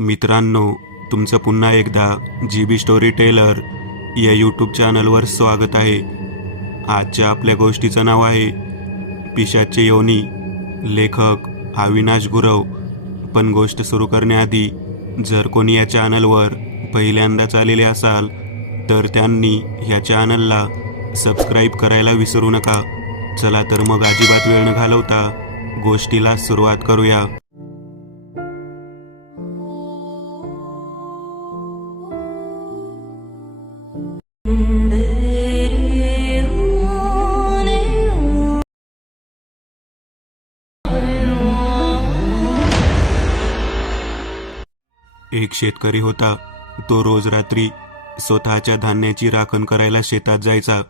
मित्रांनो, तुमचं पुन्हा एकदा GB स्टोरी टेलर या यूट्यूब चॅनलवर स्वागत आहे. आजच्या आपल्या गोष्टीचं नाव आहे पिशाच्चे योनी. लेखक अविनाश गुरव. पण गोष्ट सुरू करण्याआधी जर कोणी या चॅनलवर पहिल्यांदाच आलेले असाल तर त्यांनी ह्या चॅनलला सबस्क्राईब करायला विसरू नका. चला तर मग अजिबात वेळ न घालवता गोष्टीला सुरुवात करूया. एक शेतकरी होता. तो रोज रात्री स्वतःच्या धान्याची राखण करायला शेतात जायचा.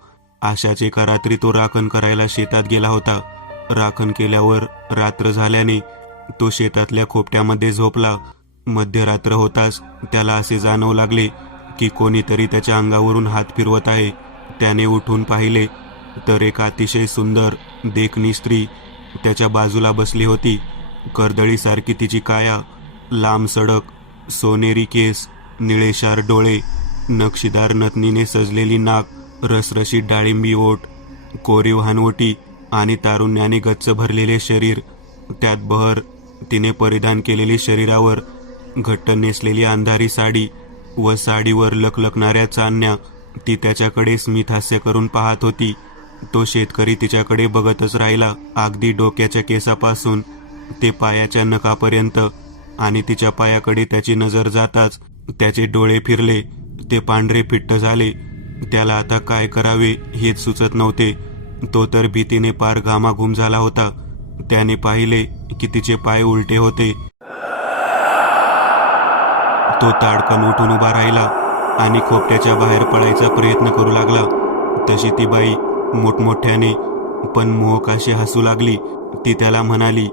अशाच एका रात्री तो राखण करायला शेतात गेला होता. राखण केल्यावर रात्र झाल्याने तो शेतातल्या खोपट्यामध्ये झोपला. मध्यरात्र होताच त्याला असे जाणवू लागले की कोणीतरी त्याच्या अंगावरून हात फिरवत आहे. त्याने उठून पाहिले तर एक अतिशय सुंदर देखणी स्त्री त्याच्या बाजूला बसली होती. कर्दळीसारखी तिची काया, लांब सडक सोनेरी केस, निळेशार डोळे, नक्षीदार नथनीने सजलेली नाक, रसरशीत डाळिंबी ओठ, कोरीव हनवटी आणि तारुण्याने गच्च भरलेले शरीर. त्यात बहर तिने परिधान केलेली शरीरावर घट्ट नेसलेली अंधारी साडी व साडीवर लखलखणाऱ्या चांदण्या. ती त्याच्याकडे स्मित हास्य करून पाहत होती. तो शेतकरी तिच्याकडे बघतच राहिला, अगदी डोक्याच्या केसापासून ते पायाच्या नखापर्यंत. आणि तिच्या पायाकडे त्याची नजर जाताच त्याचे डोळे फिरले. ते पांढरे फिट्ट झाले. त्याला आता काय करावे हेच सुचत नव्हते. तो तर भीतीने पार घामाघूम झाला होता. त्याने पाहिले की तिचे पाय उलटे होते. तो ताडकन उठून उभा राहिला आणि खोपट्याच्या बाहेर पळायचा प्रयत्न करू लागला. तशी ती बाई मोठमोठ्याने पण मोहक अशी हसू लागली. ती त्याला म्हणाली,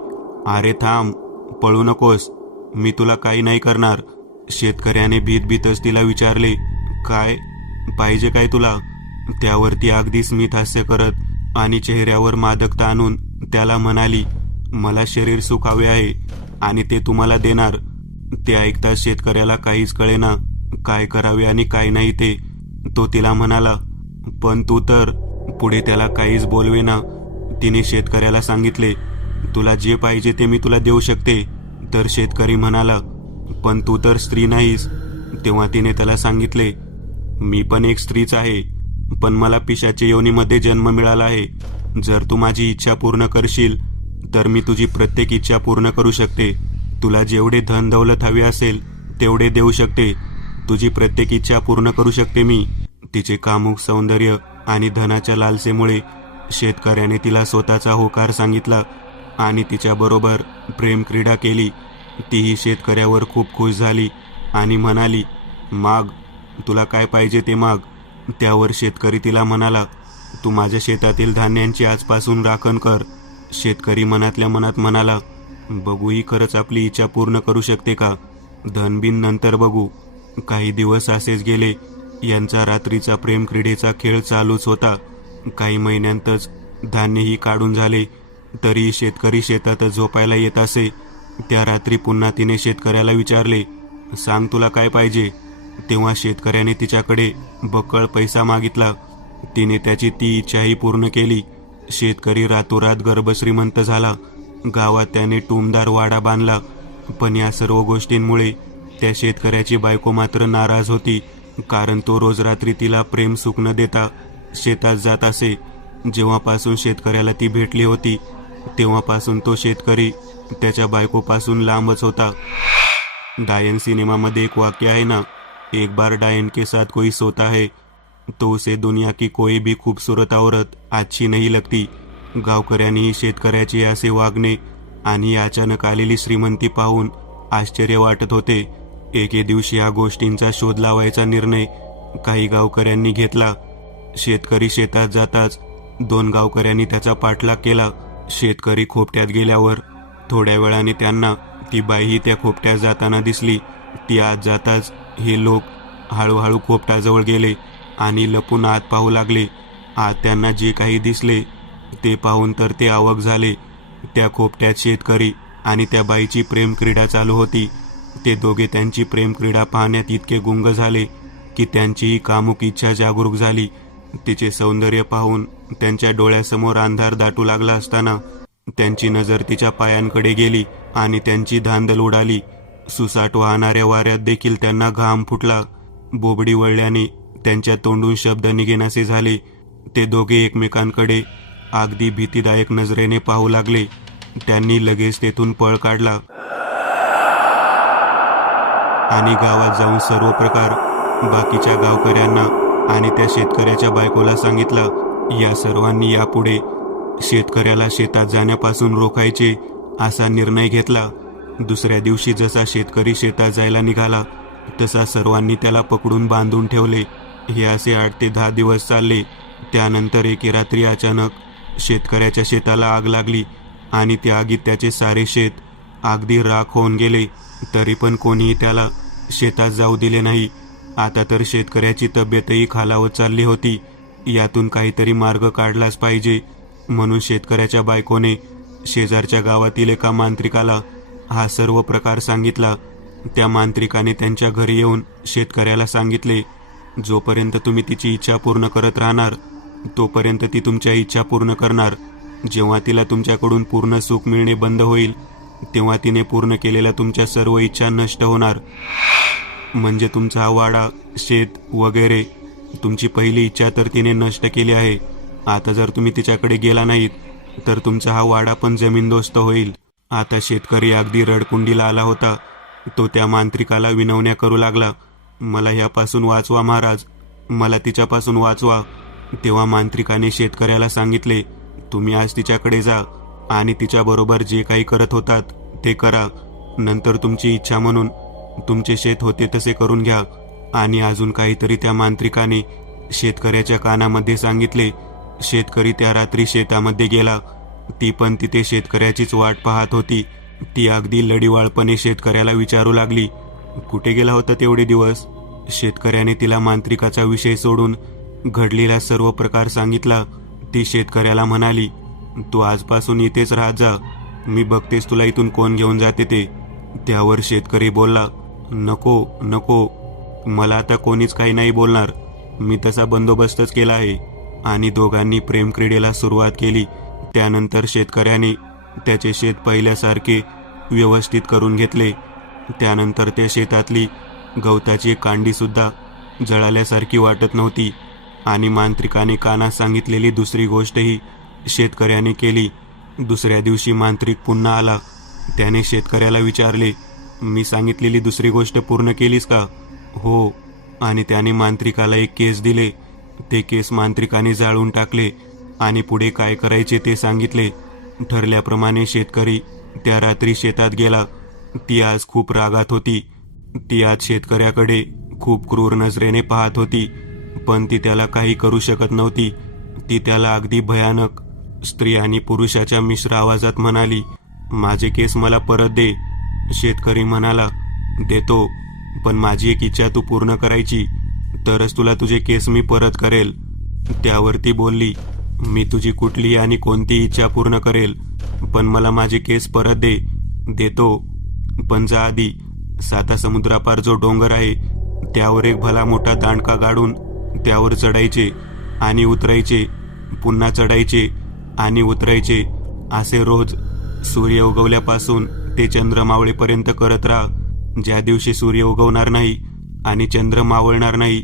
"अरे थांब, पळू नकोस, मी तुला काही नाही करणार." शेतकऱ्याने भीतभीतच तिला विचारले, "काय पाहिजे काय तुला?" त्यावर ती अगदी स्मित हास्य करत आणि चेहऱ्यावर मादकता आणून त्याला म्हणाली, "मला शरीर सुख हवे आहे आणि ते तुम्हाला देणार." ते ऐकताच शेतकऱ्याला काहीच कळेना काय करावे आणि काय नाही ते. तो तिला म्हणाला, "पण तू तर." पुढे त्याला काहीच बोलवेना. तिने शेतकऱ्याला सांगितले, "तुला जे पाहिजे ते मी तुला देऊ शकते." तर शेतकरी म्हणाला, "पण तू तर स्त्री नाहीस." तेव्हा तिने त्याला सांगितले, "मी पण एक स्त्रीच आहे, पण मला पिशाच्या योनीमध्ये जन्म मिळाला आहे. जर तू माझी इच्छा पूर्ण करशील तर मी तुझी प्रत्येक इच्छा पूर्ण करू शकते. तुला जेवढे धन दौलत हवे असेल तेवढे देऊ शकते. तुझी प्रत्येक इच्छा पूर्ण करू शकते मी." तिचे कामुक सौंदर्य आणि धनाच्या लालसेमुळे शेतकऱ्याने तिला स्वतःचा होकार सांगितला आणि तिच्याबरोबर प्रेम क्रीडा केली. तीही शेतकऱ्यावर खूप खुश झाली आणि म्हणाली, "माग, तुला काय पाहिजे ते माग." त्यावर शेतकरी तिला म्हणाला, "तू माझ्या शेतातील धान्यांची आजपासून राखण कर." शेतकरी मनातल्या मनात म्हणाला, "बघू ही खरंच आपली इच्छा पूर्ण करू शकते का? धनबिन नंतर बघू." काही दिवस असेच गेले. यांचा रात्रीचा प्रेम क्रीडेचा खेळ चालूच होता. काही महिन्यांतच धान्यही काढून झाले. तरी शेतकरी शेतातच झोपायला येत असे. त्या रात्री पुन्हा तिने शेतकऱ्याला विचारले, "सांग तुला काय पाहिजे?" तेव्हा शेतकऱ्याने तिच्याकडे बक्कळ पैसा मागितला. तिने त्याची ती इच्छाही पूर्ण केली. शेतकरी रातोरात गर्भश्रीमंत झाला. गावात त्याने टुमदार वाडा बांधला. पण या सर्व गोष्टींमुळे त्या शेतकऱ्याची बायको मात्र नाराज होती. कारण तो रोज रात्री तिला प्रेम सुख न देता शेतात जात असे. जेव्हापासून शेतकऱ्याला ती भेटली होती तेव्हापासून तो शेतकरी त्याच्या बायकोपासून लांबच होता. डायन सिनेमामध्ये एक वाक्य आहे ना, "एक बार डायन के साथ कोई सोता है तो उसे दुनिया की कोई भी खूबसूरत औरत अच्छी नहीं लगती." गावकऱ्यांनीही शेतकऱ्याचे असे वागणे आणि अचानक आलेली श्रीमंती पाहून आश्चर्य वाटत होते. एके दिवशी या गोष्टींचा शोध लावायचा निर्णय काही गावकऱ्यांनी घेतला. शेतकरी शेतात जाताच 2 गावकऱ्यांनी त्याचा पाठलाग केला. शेतकरी खोपट्यात गेल्यावर थोड्या वेळाने त्यांना ती बाईही त्या खोपट्यात जाताना दिसली. ती आत जाताच हे लोक हळूहळू खोपट्याजवळ गेले आणि लपून आत पाहू लागले. आत त्यांना जे काही दिसले ते पाहून तर ते अवाक झाले. त्या खोपट्यात शेतकरी आणि त्या बाईची प्रेम क्रीडा चालू होती. ते दोघे त्यांची प्रेमक्रीडा पाहण्यात इतके गुंग झाले की त्यांचीही कामुक इच्छा जागरूक झाली. तिचे सौंदर्य पाहून त्यांच्या डोळ्यासमोर अंधार दाटू लागला असताना त्यांची नजर तिच्या पायांकडे गेली आणि त्यांची धांदल उडाली. सुसाट वाहणाऱ्या वाऱ्यात देखील त्यांना घाम फुटला. बोबडी वळल्याने त्यांच्या तोंडून शब्द निघेनासे झाले. ते दोघे एकमेकांकडे अगदी भीतीदायक नजरेने पाहू लागले. त्यांनी लगेच तेथून पळ काढला आणि गावात जाऊन सर्व प्रकार बाकीच्या गावकऱ्यांना आणि त्या शेतकऱ्याच्या बायकोला सांगितला. या सर्वांनी यापुढे शेतकऱ्याला शेतात जाण्यापासून रोखायचे असा निर्णय घेतला. दुसऱ्या दिवशी जसा शेतकरी शेतात जायला निघाला तसा सर्वांनी त्याला पकडून बांधून ठेवले. हे असे 8 ते 10 दिवस चालले. त्यानंतर एके रात्री अचानक शेतकऱ्याच्या शेताला आग लागली आणि त्या आगीत त्याचे सारे शेत अगदी राख होऊन गेले. तरी पण कोणीही त्याला शेतात जाऊ दिले नाही. आता तर शेतकऱ्याची तब्येतही खालावत चालली होती. यातून काहीतरी मार्ग काढलाच पाहिजे म्हणून शेतकऱ्याच्या बायकोने शेजारच्या गावातील एका मांत्रिकाला हा सर्व प्रकार सांगितला. त्या मांत्रिकाने त्यांच्या घरी येऊन शेतकऱ्याला सांगितले, जोपर्यंत तुम्ही तिची इच्छा पूर्ण करत राहणार तोपर्यंत ती तुमच्या इच्छा पूर्ण करणार. जेव्हा तिला तुमच्याकडून पूर्ण सुख मिळणे बंद होईल तेव्हा तिने पूर्ण केलेल्या तुमच्या सर्व इच्छा नष्ट होणार. म्हणजे तुमचा हा वाडा, शेत वगैरे, तुमची पहिली इच्छा तर तिने नष्ट केली आहे. आता जर तुम्ही तिच्याकडे गेला नाहीत तर तुमचा हा वाडा पण जमीनदोस्त होईल. आता शेतकरी अगदी रडकुंडीला आला होता. तो त्या मांत्रिकाला विनवण्या करू लागला, मला ह्यापासून वाचवा महाराज, मला तिच्यापासून वाचवा. तेव्हा मांत्रिकाने शेतकऱ्याला सांगितले, तुम्ही आज तिच्याकडे जा आणि तिच्याबरोबर जे काही करत होतात ते करा. नंतर तुमची इच्छा म्हणून तुमचे शेत होते तसे करून घ्या. आणि अजून काहीतरी त्या मांत्रिकाने शेतकऱ्याच्या कानामध्ये सांगितले. शेतकरी त्या रात्री शेतामध्ये गेला. ती पण तिथे शेतकऱ्याचीच वाट पाहत होती. ती अगदी लढीवाळपणे शेतकऱ्याला विचारू लागली, कुठे गेला होता तेवढे दिवस? शेतकऱ्याने तिला मांत्रिकाचा विषय सोडून घडलेला सर्व प्रकार सांगितला. ती शेतकऱ्याला म्हणाली, तू आजपासून इथेच राहत जा, मी बघतेस तुला इथून कोण घेऊन जाते ते. त्यावर शेतकरी बोलला, नको नको, मला आता कोणीच काही नाही बोलणार, मी तसा बंदोबस्तच केला आहे. आणि दोघांनी प्रेमक्रीडेला सुरुवात केली. त्यानंतर शेतकऱ्याने त्याचे शेत पहिल्यासारखे व्यवस्थित करून घेतले. त्यानंतर त्या शेतातली गवताची कांडी सुद्धा जळाल्यासारखी वाटत नव्हती. आणि मांत्रिकाने कानात सांगितलेली दुसरी गोष्टही शेतकऱ्याने केली. दुसऱ्या दिवशी मांत्रिक पुन्हा आला. त्याने शेतकऱ्याला विचारले, मी सांगितलेली दुसरी गोष्ट पूर्ण केलीस का? हो. आणि त्याने मांत्रिकाला एक केस दिले. ते केस मांत्रिकाने जाळून टाकले आणि पुढे काय करायचे ते सांगितले. ठरल्याप्रमाणे शेतकरी त्या रात्री शेतात गेला. ती आज खूप रागात होती. ती आज शेतकऱ्याकडे खूप क्रूर नजरेने पाहत होती, पण ती त्याला काही करू शकत नव्हती. ती त्याला अगदी भयानक स्त्री आणि पुरुषाच्या मिश्र आवाजात म्हणाली, माझे केस मला परत दे. शेतकरी म्हणाला, देतो, पण माझी एक इच्छा तू पूर्ण करायची, तरच तुला तुझे केस मी परत करेल. त्यावर ती बोलली, मी तुझी कुठली आणि कोणती इच्छा पूर्ण करेल, पण मला माझे केस परत दे. देतो, पण जा आधी 7 समुद्रापार जो डोंगर आहे त्यावर एक भला मोठा दांडका गाडून त्यावर चढायचे आणि उतरायचे, पुन्हा चढायचे आणि उतरायचे, असे रोज सूर्य उगवल्यापासून ते चंद्र मावळेपर्यंत करत राहा. ज्या दिवशी सूर्य उगवणार नाही आणि चंद्र मावळणार नाही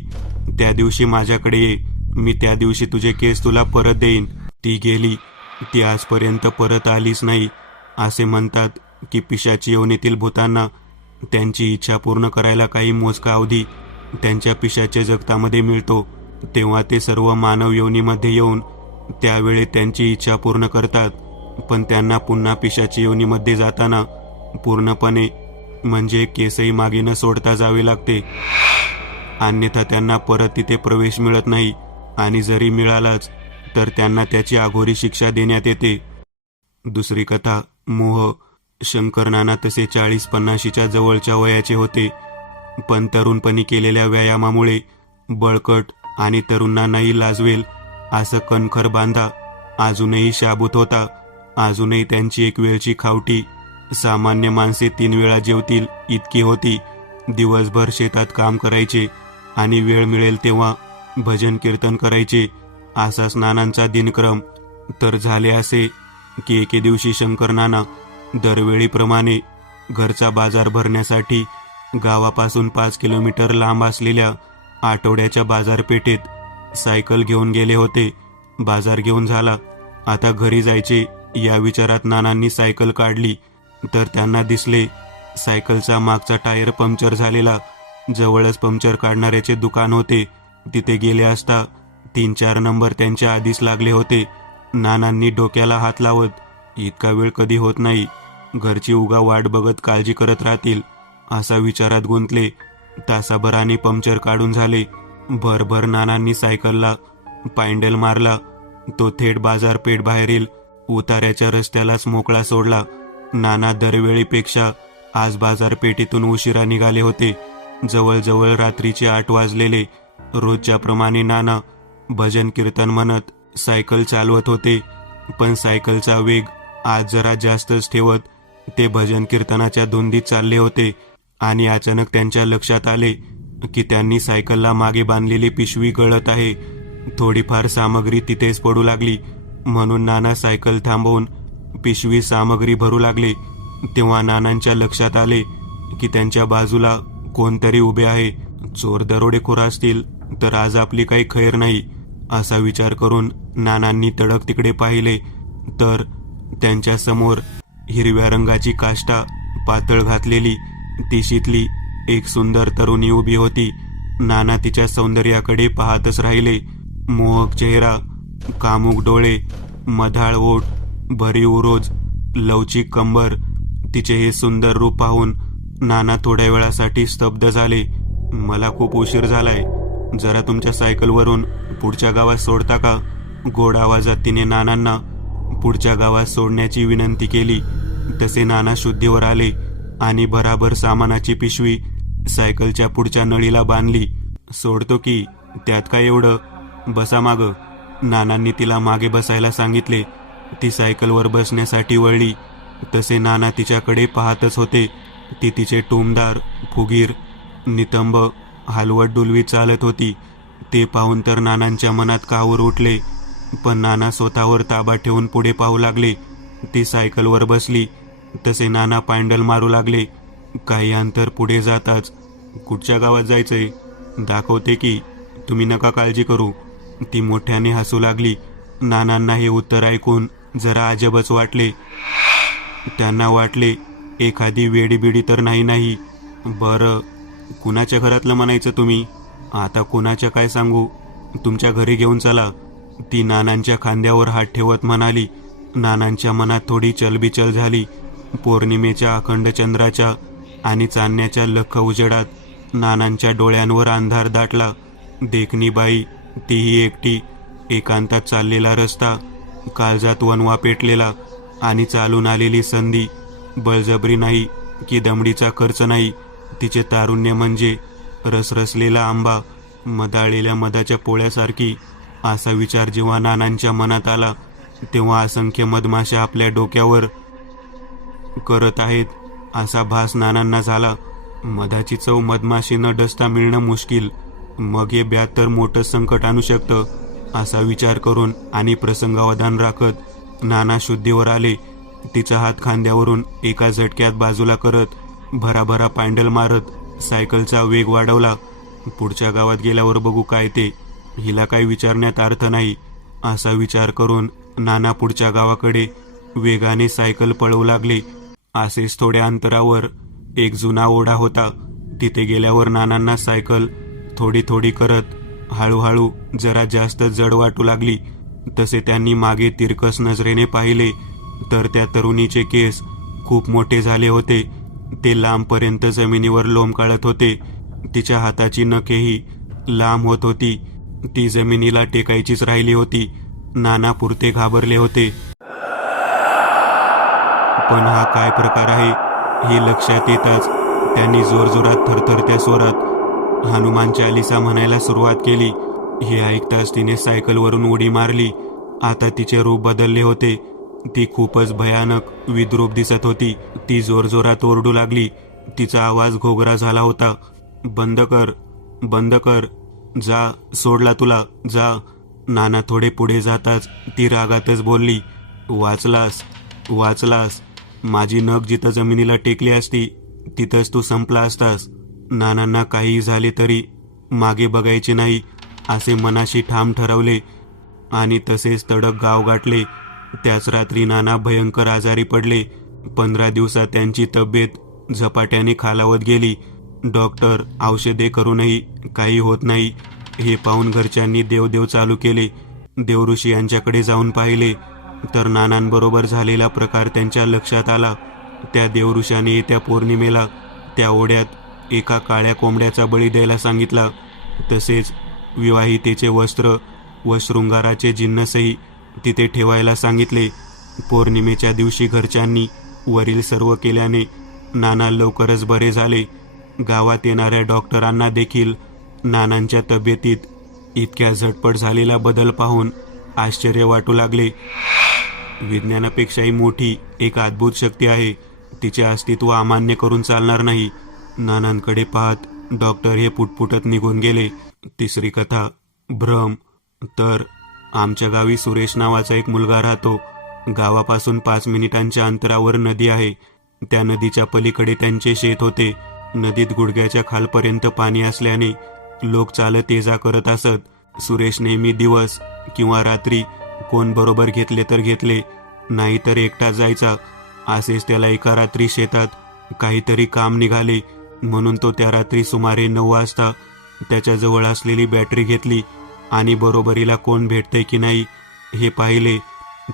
त्या दिवशी माझ्याकडे ये, मी त्या दिवशी तुझे केस तुला परत देईन. ती गेली. ती आजपर्यंत परत आलीच नाही. असे म्हणतात की पिशाची योनीतील भूतांना त्यांची इच्छा पूर्ण करायला काही मोजका अवधी त्यांच्या पिशाच्या जगतामध्ये मिळतो. तेव्हा ते सर्व मानव योनीमध्ये येऊन त्यावेळी त्यांची इच्छा पूर्ण करतात. पण त्यांना पुन्हा पिशाची योनीमध्ये जाताना पूर्णपणे म्हणजे केसही मागे न सोडता जावे लागते. अन्यथा त्यांना परत तिथे प्रवेश मिळत नाही आणि जरी मिळालाच तर त्यांना त्याची अघोरी शिक्षा देण्यात येते. दुसरी कथा, मोह. शंकर नाना तसे 40-50च्या जवळच्या वयाचे होते, पण तरुणपणी केलेल्या व्यायामामुळे बळकट आणि तरुणांनाही लाजवेल असं कणखर बांधा अजूनही शाबूत होता. अजूनही त्यांची एक वेळची खावटी सामान्य माणसे 3 वेळा जेवतील इतकी होती. दिवसभर शेतात काम करायचे आणि वेळ मिळेल तेव्हा भजन कीर्तन करायचे. असाच नानांचा दिनक्रम. तर झाले असे की एके दिवशी शंकर नाना दरवेळीप्रमाणे घरचा बाजार भरण्यासाठी गावापासून 5 किलोमीटर लांब असलेल्या आठवड्याच्या बाजारपेठेत सायकल घेऊन गेले होते. बाजार घेऊन झाला, आता घरी जायचे या विचारात नानांनी सायकल काढली तर त्यांना दिसले सायकलचा मागचा टायर पंक्चर झालेला. जवळच पंक्चर काढणाऱ्याचे दुकान होते. तिथे गेले असता 3-4 नंबर त्यांच्या आधीच लागले होते. नानांनी डोक्याला हात लावत, इतका वेळ कधी होत नाही, घरची उगा वाट बघत काळजी करत राहतील असा विचारात गुंतले. तासाभराने पंक्चर काढून झाले. भरभर नानांनी सायकलला पायंडल मारला. तो थेट बाजारपेठ बाहेरील उतार्याच्या रस्त्यालाच मोकळा सोडला. नाना दरवेळीपेक्षा आज बाजारपेठेतून उशिरा निघाले होते. जवळजवळ रात्रीचे 8 वाजलेले. रोजच्या प्रमाणे नाना भजन कीर्तन म्हणत सायकल चालवत होते, पण सायकलचा वेग आज जरा जास्तच ठेवत ते भजन कीर्तनाच्या धुंदीत चालले होते. आणि अचानक त्यांच्या लक्षात आले की त्यांनी सायकलला मागे बांधलेली पिशवी गळत आहे. थोडीफार सामग्री तिथेच पडू लागली. म्हणून नाना सायकल थांबवून पिशवी सामग्री भरू लागले. तेव्हा नानांच्या लक्षात आले की त्यांच्या बाजूला कोणतरी उभे आहे. चोर दरोडेखोर असतील तर आज आपली काही खैर नाही असा विचार करून नानांनी तडक तिकडे पाहिले तर त्यांच्या समोर हिरव्या रंगाची काष्टा पातळ घातलेली तिशीतली एक सुंदर तरुणी उभी होती. नाना तिच्या सौंदर्याकडे पाहतच राहिले. मोहक चेहरा, कामुक डोळे, मधाळ ओठ, भरीव रोज, लवचिक कंबर. तिचे हे सुंदर रूप पाहून नाना थोड्या वेळासाठी स्तब्ध झाले. मला खूप उशीर झालाय, जरा तुमच्या सायकलवरून पुढच्या गावात सोडता का? गोड आवाजात तिने नानांना पुढच्या गावात सोडण्याची विनंती केली. तसे नाना शुद्धीवर आले आणि भराभर सामानाची पिशवी सायकलच्या पुढच्या नळीला बांधली. सोडतो की, त्यात काय एवढं, बसा मागं. नानांनी तिला मागे बसायला सांगितले. ती सायकलवर बसण्यासाठी वळली तसे नाना तिच्याकडे पाहतच होते. ती तिचे टोमदार, फुगीर, नितंब हलवत डुलवीत चालत होती. ते पाहून तर नानांच्या मनात काहूर उठले, पण नाना स्वतःवर ताबा ठेवून पुढे पाहू लागले. ती सायकलवर बसली तसे नाना पायंडल मारू लागले. काही अंतर पुढे जाताच, कुठच्या गावात जायचंय, दाखवते की, तुम्ही नका काळजी करू. ती मोठ्याने हसू लागली. नानांना हे उत्तर ऐकून जरा अजबच वाटले. त्यांना वाटले एखादी वेडीबिडी तर नाही. बरं, कुणाच्या घरातलं म्हणायचं तुम्ही? आता कुणाच्या काय सांगू, तुमच्या घरी घेऊन चला, ती नानांच्या खांद्यावर हात ठेवत म्हणाली. नानांच्या मनात थोडी चलबिचल झाली. पौर्णिमेच्या अखंड चंद्राच्या आणि चांदण्याच्या लख्ख उजेडात नानांच्या डोळ्यांवर अंधार दाटला. देखणी बाई, तीही एकटी, एकांतात चाललेला रस्ता, काळजात वनवा पेटलेला आणि चालून आलेली संधी. बळजबरी नाही की दमडीचा खर्च नाही. तिचे तारुण्य म्हणजे रसरसलेला आंबा, मदाळलेल्या मधाच्या पोळ्यासारखी. असा विचार जेव्हा नानांच्या मनात आला तेव्हा असंख्य मधमाशा आपल्या डोक्यावर करत आहेत असा भास नानांना झाला. मधाची चव मधमाशी न डसता मिळणं मुश्किल, मग हे 72 मोठं संकट आणू शकतं असा विचार करून आणि प्रसंगावधान राखत नाना शुद्धीवर आले. तिचा हात खांद्यावरून एका झटक्यात बाजूला करत भराभरा पायंडल मारत सायकलचा वेग वाढवला. पुढच्या गावात गेल्यावर बघू काय ते, हिला काही विचारण्यात अर्थ नाही असा विचार करून नाना पुढच्या गावाकडे वेगाने सायकल पळवू लागले. असेच थोड्या अंतरावर एक जुना ओढा होता. तिथे गेल्यावर नानांना सायकल थोडी थोडी करत हळूहळू जरा जास्त जड वाटू लागली. तसे त्यांनी मागे तिरकस नजरेने पाहिले तर त्या तरुणीचे केस खूप मोठे झाले होते. ते लांबपर्यंत जमिनीवर लोंबकाळत होते. तिच्या हाताची नखेही लांब होत होती. ती जमिनीला टेकायचीच राहिली होती. नाना पुरते घाबरले होते. पण हा काय प्रकार आहे हे लक्षात येताच त्यांनी जोरजोरात थरथरत्या स्वरात हनुमान चालीसा म्हणायला सुरुवात केली. हे ऐकताच तिने सायकलवरून उडी मारली. आता तिचे रूप बदलले होते. ती खूपच भयानक विद्रूप दिसत होती. ती जोरजोरात ओरडू लागली. तिचा आवाज घोगरा झाला होता. बंद कर, बंद कर, जा, सोडला तुला, जा. नाना थोडे पुढे जाताच ती रागातच बोलली, वाचलास, वाचलास. माझी नख जिथं जमिनीला टेकली असती तिथंच तू संपला असतास. नानांना काहीही झाले तरी मागे बघायचे नाही असे मनाशी ठाम ठरवले आणि तसेच तडक गाव गाठले. त्याच रात्री नाना भयंकर आजारी पडले. 15 दिवसात त्यांची तब्येत झपाट्याने खालावत गेली. डॉक्टर औषधे करूनही काही होत नाही हे पाहून घरच्यांनी देवदेव चालू केले. देवऋषी यांच्याकडे जाऊन पाहिले तर नानांबरोबर झालेला प्रकार त्यांच्या लक्षात आला. त्या देवऋषाने येत्या पौर्णिमेला त्या ओढ्यात एका काळ्या कोंबड्याचा बळी द्यायला सांगितला. तसेच विवाहितेचे वस्त्र व शृंगाराचे जिन्नसही तिथे ठेवायला सांगितले. पौर्णिमेच्या दिवशी घरच्यांनी वरील सर्व केल्याने नाना लवकरच बरे झाले. गावात येणाऱ्या डॉक्टरांना देखील नानांच्या तब्येतीत इतक्या झटपट झालेला बदल पाहून आश्चर्य वाटू लागले. विज्ञानापेक्षाही मोठी एक अद्भुत शक्ती आहे, तिचे अस्तित्व अमान्य करून चालणार नाही. नानांकडे पाहत डॉक्टर हे पुटपुटत निघून गेले. तिसरी कथा, भ्रम. तर आमच्या गावी सुरेश नावाचा एक मुलगा राहतो. गावापासून 5 मिनिटांच्या अंतरावर नदी आहे. त्या नदीच्या पलीकडे त्यांचे शेत होते. नदीत गुडघ्याच्या खालपर्यंत पाणी असल्याने लोक चालत ये जा करत असत. सुरेश नेहमी दिवस किंवा रात्री कोण बरोबर घेतले तर घेतले, नाही तर एकटा जायचा. असेच त्याला एका रात्री शेतात काहीतरी काम निघाले म्हणून तो त्या रात्री सुमारे 9 वाजता त्याच्याजवळ असलेली बॅटरी घेतली आणि बरोबरीला कोण भेटतंय की नाही हे पाहिले,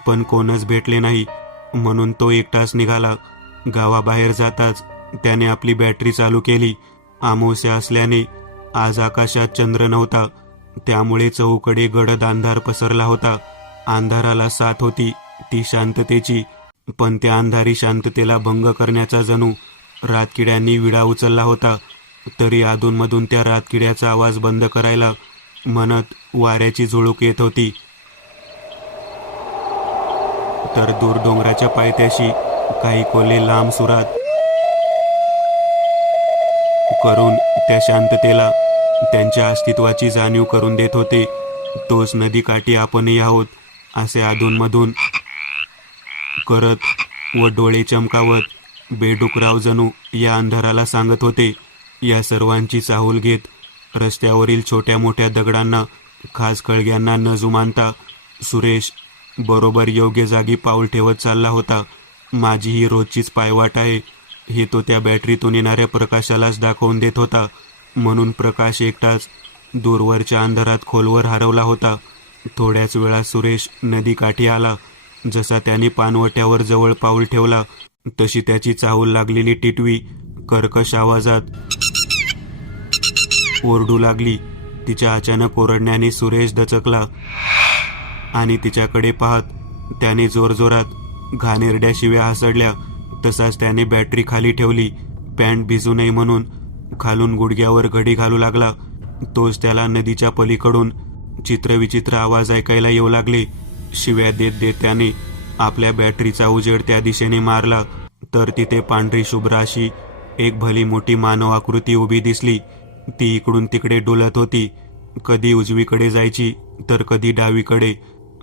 पण कोणच भेटले नाही म्हणून तो एकटाच निघाला. गावाबाहेर जाताच त्याने आपली बॅटरी चालू केली. अमावस्या असल्याने आज आकाशात चंद्र नव्हता, त्यामुळे चहूकडे गडद अंधार पसरला होता. अंधाराला साथ होती ती शांततेची, पण त्या अंधारी शांततेला भंग करण्याचा जणू रातकिड्यांनी विडा उचलला होता. तरी अधूनमधून त्या रातकिड्याचा आवाज बंद करायला म्हणत वाऱ्याची झुळूक येत होती. तर दूर डोंगराच्या पायथ्याशी काही कोल्हे लांब सुरात करून त्या शांततेला त्यांच्या अस्तित्वाची जाणीव करून देत होते. तोच नदीकाठी आपणही आहोत असे अधूनमधून करत व डोळे चमकावत बेडुकराव जणू या अंधाराला सांगत होते. या सर्वांची चाहूल घेत रस्त्यावरील छोट्या मोठ्या दगडांना खास कळग्यांना न जुमानता सुरेश बरोबर योग्य जागी पाऊल ठेवत चालला होता. माझी ही रोजचीच पायवाट आहे हे तो त्या बॅटरीतून येणाऱ्या प्रकाशालाच दाखवून देत होता. म्हणून प्रकाश एकटाच दूरवरच्या अंधारात खोलवर हरवला होता. थोड्याच वेळात सुरेश नदीकाठी आला. जसा त्याने पाणवट्यावर जवळ पाऊल ठेवला तशी त्याची चाहूल लागलेली टिटवी कर्कश आवाजात ओरडू लागली. तिच्या अचानक ओरडण्याने सुरेश दचकला आणि तिच्याकडे पाहत त्याने जोरजोरात घाणेरड्या शिव्या हसडल्या. तसाच त्याने बॅटरी खाली ठेवली. पॅन्ट भिजू नये म्हणून खालून गुडघ्यावर घडी घालू लागला. तोच त्याला नदीच्या पलीकडून चित्रविचित्र आवाज ऐकायला येऊ लागले. शिव्या देत देत त्याने आपल्या बॅटरीचा उजेड त्या दिशेने मारला तर तिथे पांढरी शुभ्र अशी एक भली मोठी मानव आकृती उभी दिसली. ती इकडून तिकडे डोलत होती. कधी उजवीकडे जायची तर कधी डावीकडे.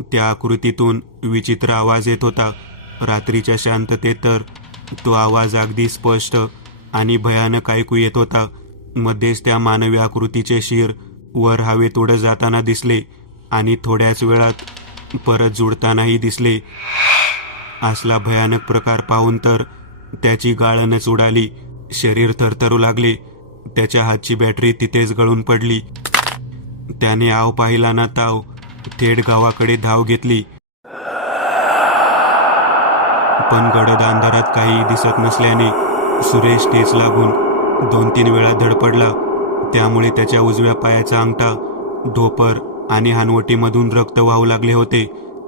त्या आकृतीतून विचित्र आवाज येत होता. रात्रीच्या शांततेत तर तो आवाज अगदी स्पष्ट आणि भयानक ऐकू येत होता. मध्येच त्या मानवी आकृतीचे शिर वर हवेत उडत जाताना दिसले आणि थोड्याच वेळात परत जुळतानाही दिसले. असला भयानक प्रकार पाहून तर त्याची गाळणच उडाली. शरीर थरथरू लागले. त्याच्या हातची बॅटरी तिथेच गळून पडली. त्याने आव पाहिला ना ताव थेट गावाकडे धाव घेतली. पण गडद अंधारात काही दिसत नसल्याने सुरेश ठेच लागून 2-3 वेळा धडपडला. त्यामुळे त्याच्या उजव्या पायाचा अंगठा, ढोपर आणि हानवटीमधून रक्त वाहू लागले होते.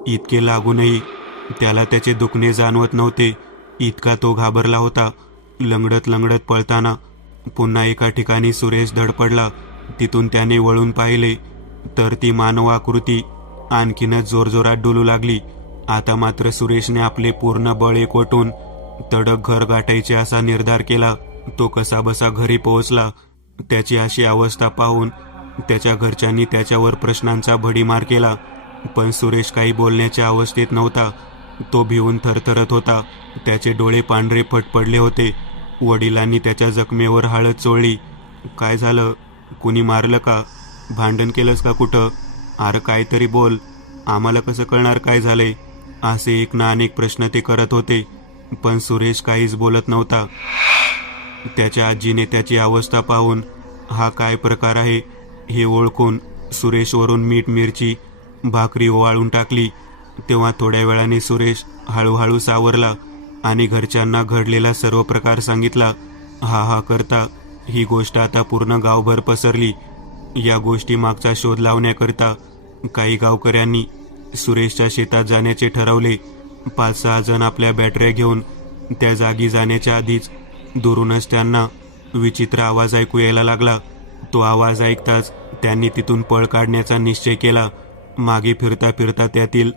इतके लागूनही त्याला त्याचे दुखणे जाणवत नव्हते. इतका तो घाबरला होता. लंगडत लंगडत पळताना पुन्हा एका ठिकाणी सुरेश धडपडला. तिथून त्याने वळून पाहिले तर ती मानव आकृती आणखीनच जोरजोरात डोलू लागली आता मात्र सुरेशने आपले पूर्ण बळ एकवटून तडक घर गाठायचे असा निर्धार केला. तो कसाबसा घरी पोहोचला. त्याची अशी अवस्था पाहून त्याच्या घरच्यांनी त्याच्यावर प्रश्नांचा भडीमार केला, पण सुरेश काही बोलण्याच्या अवस्थेत नव्हता. तो भिवून थरथरत होता. त्याचे डोळे पांढरे फटपडले होते. वडिलांनी त्याच्या जखमेवर हळद चोळली. काय झालं? कुणी मारलं का? भांडण केलंस का कुठं? अरे काहीतरी बोल, आम्हाला कसं कळणार काय झालंय? असे एक ना अनेक प्रश्न ते करत होते, पण सुरेश काहीच बोलत नव्हता. त्याच्या आजीने त्याची अवस्था पाहून हा काय प्रकार आहे हे ओळखून सुरेशवरून मीठ मिरची भाकरी ओवाळून टाकली. तेव्हा थोड्या वेळाने सुरेश हळूहळू सावरला आणि घरच्यांना घडलेला सर्व प्रकार सांगितला. हा करता ही गोष्ट आता पूर्ण गावभर पसरली. या गोष्टी मागचा शोध लावण्याकरिता काही गावकऱ्यांनी सुरेशच्या शेतात जाण्याचे ठरवले. 5-6 जण आपल्या बॅटऱ्या घेऊन त्या जागी जाण्याच्या आधीच दुरूनच त्यांना विचित्र आवाज ऐकू यायला लागला. तो आवाज ऐकताच त्यांनी तिथून पळ काढण्याचा निश्चय केला. मागे फिरता फिरता त्यातील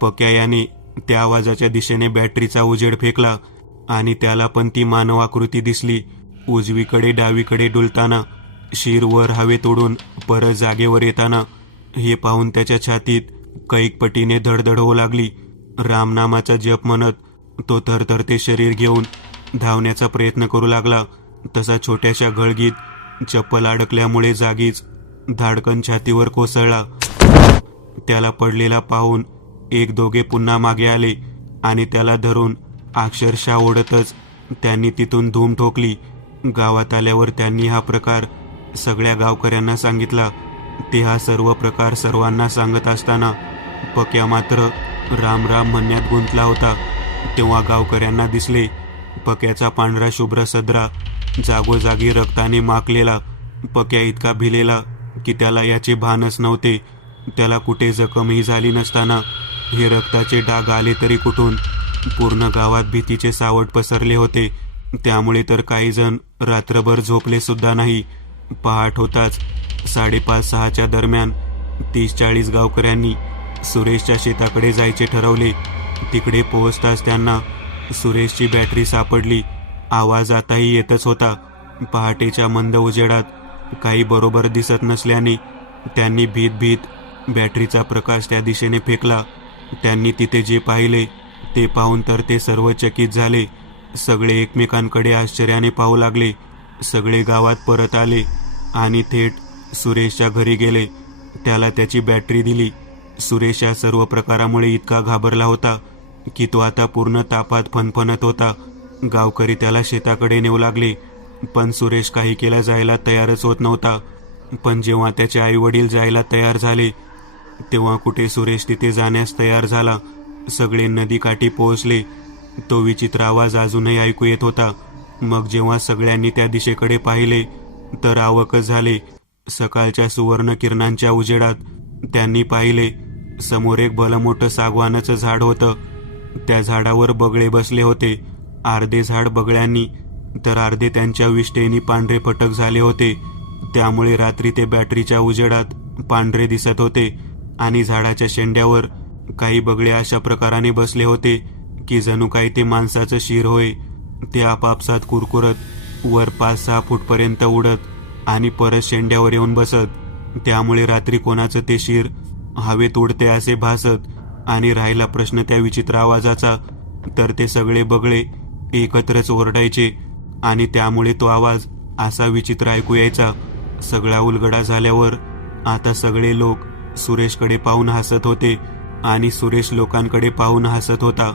पक्या याने त्या आवाजाच्या दिशेने बॅटरीचा उजेड फेकला आणि त्याला पण ती मानवाकृती दिसली. उजवीकडे डावीकडे डुलताना, शिर वर हवेत उडून परत जागेवर येताना. हे पाहून त्याच्या छातीत कैकपटीने धडधड होऊ लागली. रामनामाचा जप म्हणत तो थरथरते शरीर घेऊन धावण्याचा प्रयत्न करू लागला. तसा छोट्याशा गळगीत चप्पल अडकल्यामुळे जागीच धाडकन छातीवर कोसळला. त्याला पडलेला पाहून 1-2 पुन्हा मागे आले आणि त्याला धरून अक्षरशः ओढतच त्यांनी तिथून धूम ठोकली. गावात आल्यावर त्यांनी हा प्रकार सगळ्या गावकऱ्यांना सांगितला. ते हा सर्व प्रकार सर्वांना सांगत असताना पक्या मात्र राम राम म्हणण्यात गुंतला होता. तेव्हा गावकऱ्यांना दिसले पक्याचा पांढरा शुभ्र सदरा जागोजागी रक्ताने माखलेला. पक्या इतका भिलेला की त्याला याचे भानच नव्हते. त्याला कुठे जखमही झाली नसताना हे रक्ताचे डाग आले तरी कुठून? पूर्ण गावात भीतीचे सावट पसरले होते. त्यामुळे तर काही जण रात्रभर झोपले सुद्धा नाही. पहाट होताच 5:30-6च्या दरम्यान 30-40 गावकऱ्यांनी सुरेशच्या शेताकडे जायचे ठरवले. तिकडे पोहोचताच त्यांना सुरेशची बॅटरी सापडली. आवाज आताही येतच होता. पहाटेच्या मंद उजेडात काही बरोबर दिसत नसल्याने त्यांनी भीत बॅटरीचा प्रकाश त्या दिशेने फेकला. त्यांनी तिथे जे पाहिले ते पाहून तर ते सर्व चकित झाले. सगळे एकमेकांकडे आश्चर्याने पाहू लागले. सगळे गावात परत आले आणि थेट सुरेशच्या घरी गेले. त्याला त्याची बॅटरी दिली. सुरेश या सर्व प्रकारामुळे इतका घाबरला होता की तो आता पूर्ण तापात फणफणत होता. गावकरी त्याला शेताकडे नेऊ लागले, पण सुरेश काही केला जायला तयारच होत नव्हता. पण जेव्हा त्याचे आई वडील जायला तयार झाले तेव्हा कुठे सुरेश तिथे जाण्यास तयार झाला. सगळे नदीकाठी पोहोचले. तो विचित्र आवाज अजूनही ऐकू येत होता. मग जेव्हा सगळ्यांनी त्या दिशेकडे पाहिले तर अवाकच झाले. सकाळच्या सुवर्ण किरणांच्या उजेडात त्यांनी पाहिले समोर एक भलमोठं सागवानाचं झाड होतं. त्या झाडावर बगळे बसले होते. अर्धे झाड बगळ्यांनी तर अर्धे त्यांच्या विष्ठेनी पांढरे फटक झाले होते. त्यामुळे रात्री ते बॅटरीच्या उजेडात पांढरे दिसत होते आणि झाडाच्या शेंड्यावर काही बगळे अशा प्रकाराने बसले होते की जणू काही ते माणसाचं शिर होय. ते आपापसात कुरकुरत वर 5-6 फूटपर्यंत उडत आणि परत शेंड्यावर येऊन बसत. त्यामुळे रात्री कोणाचं ते शिर हवेत उडते असे भासत. आणि राहिला प्रश्न त्या विचित्र आवाजाचा, तर ते सगळे बगळे एकत्रच ओरडायचे आणि त्यामुळे तो आवाज असा विचित्र ऐकू यायचा. सगळा उलगडा झाल्यावर आता सगळे लोक सुरेशकडे पाहून हसत होते आणि सुरेश लोकांकडे पाहून हसत होता.